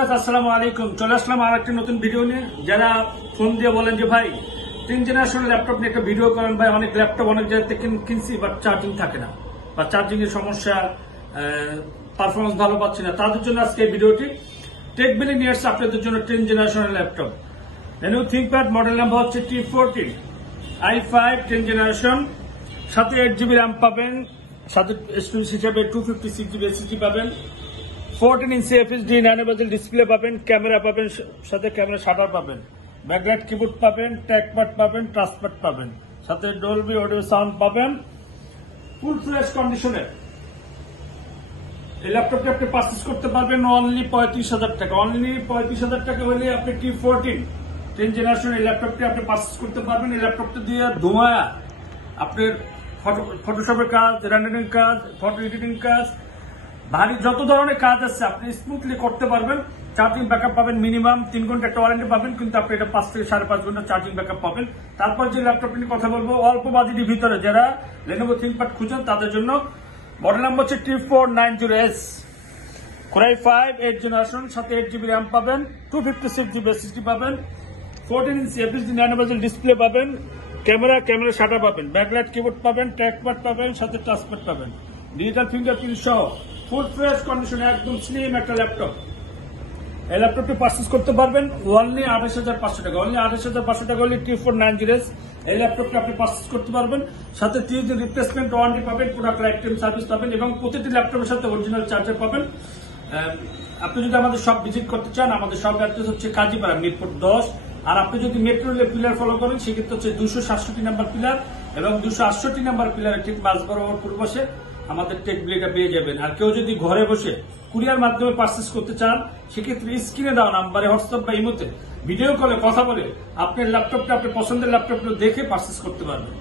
আসসালামু আলাইকুম। চলে আসলাম আর একটা নতুন ভিডিও নিয়ে। যারা ফোন দিয়ে বলেন যে ভাই 3 জেনারেশনের ল্যাপটপ নিয়ে একটা ভিডিও করেন, ভাই অনেক ল্যাপটপ অনেক জায়গা থেকে কিনছি বাট চার্জিং থাকে না বা চার্জিং এর সমস্যা, পারফরমেন্স ভালো পাচ্ছি না, তাদের জন্য আজকে এই ভিডিওটি। টেকবিলি নিয়ে আসছে আপনাদের জন্য 10 জেনারেশনের laptop. Lenovo ThinkPad model number হচ্ছে T14 i5 10 জেনারেশন, সাথে 8GB র্যাম পাবেন, সাথে স্টোরেজ হিসাবে 256GB SSD পাবেন, 14 ইঞ্চি FHD 9 বেজেল ডিসপ্লে পাবেন, ক্যামেরা পাবেন, সাথে ক্যামেরা শাটার পাবেন, ব্যাকলাইট কিবোর্ড পাবেন, ট্র্যাকপ্যাড পাবেন, টাচপ্যাড পাবেন, সাথে ডলবি অডিও সাউন্ড পাবেন, ফুল ফ্রেশ কন্ডিশনের। এই ল্যাপটপটি আপনি পারচেজ করতে পারবেন অনলি 35,000 টাকা। অনলি 35,000 টাকা হলে আপনি T14 10 জেনারেশন এই ল্যাপটপটি আপনি পারচেজ করতে পারবেন। এই ল্যাপটপটা দিয়ে ধোঁয়া আপনার ফটোশপের কাজ, রেন্ডারিং কাজ, ফটো এডিটিং কাজ, ভারী যত ধরনের কাজ আছে আপনি স্মুথলি করতে পারবেন। চার্জিং ব্যাকআপ পাবেন মিনিমাম 3 ঘন্টা একটা ওয়ারেন্টি পাবেন, কিন্তু আপনি এটা 5 থেকে 5.5 ঘন্টা চার্জিং ব্যাকআপ পাবেন। তারপর যে ল্যাপটপ নিয়ে কথা বলবো অল্প বাজেটের ভিতরে যারা Lenovo ThinkPad খুঁজেন তাদের জন্য, মডেল নাম্বার হচ্ছে T490S, Core i5 8 জেনারেশন, সাথে 8GB র্যাম পাবেন, 256GB SSD পাবেন, 14 ইঞ্চি FHD 9 বেজেল ডিসপ্লে পাবেন, ক্যামেরা শাটার পাবেন, ব্যাকলাইট কিবোর্ড পাবেন, ট্র্যাকপ্যাড পাবেন, সাথে টাচপ্যাড পাবেন, ডিজিটাল ফিঙ্গারপ্রিন্ট সহ ফুল ফ্রেশ কন্ডিশনে একদম স্লিম একটা ল্যাপটপ। এই ল্যাপটপটি পারচেজ করতে পারবেন অনলি 28,500 টাকা। অনলি 28,500 টাকা হলে T490S এই ল্যাপটপটি আপনি পারচেজ করতে পারবেন। সাথে 30 দিন রিপ্লেসমেন্ট ওয়ারেন্টি পাবেন, প্রোডাক্ট লাইফ টাইম সার্ভিস পাবেন এবং প্রতিটি ল্যাপটপের সাথে অরিজিনাল চার্জার পাবেন। আপনি যদি আমাদের শপ ভিজিট করতে চান, আমাদের শপ অ্যাড্রেস হচ্ছে কাজীপাড়া মিরপুর 10। আর আপনি যদি মেট্রো রেলের পিলার ফলো করেন সেক্ষেত্রে হচ্ছে 267 নাম্বার পিলার এবং 268 নাম্বার পিলারের ঠিক মাঝ বরাবর পূর্ব পাশে আমাদের টেকবিলিটা পেয়ে যাবেন। আর কেউ যদি ঘরে বসে কুরিয়ার মাধ্যমে পারচেজ করতে চান সেক্ষেত্রে স্ক্রিনে দেওয়া নাম্বারে হোয়াটসঅ্যাপ বা ইমোতে ভিডিও কলে কথা বলে আপনার ল্যাপটপটা, আপনার পছন্দের ল্যাপটপটা দেখে পারচেজ করতে পারবেন।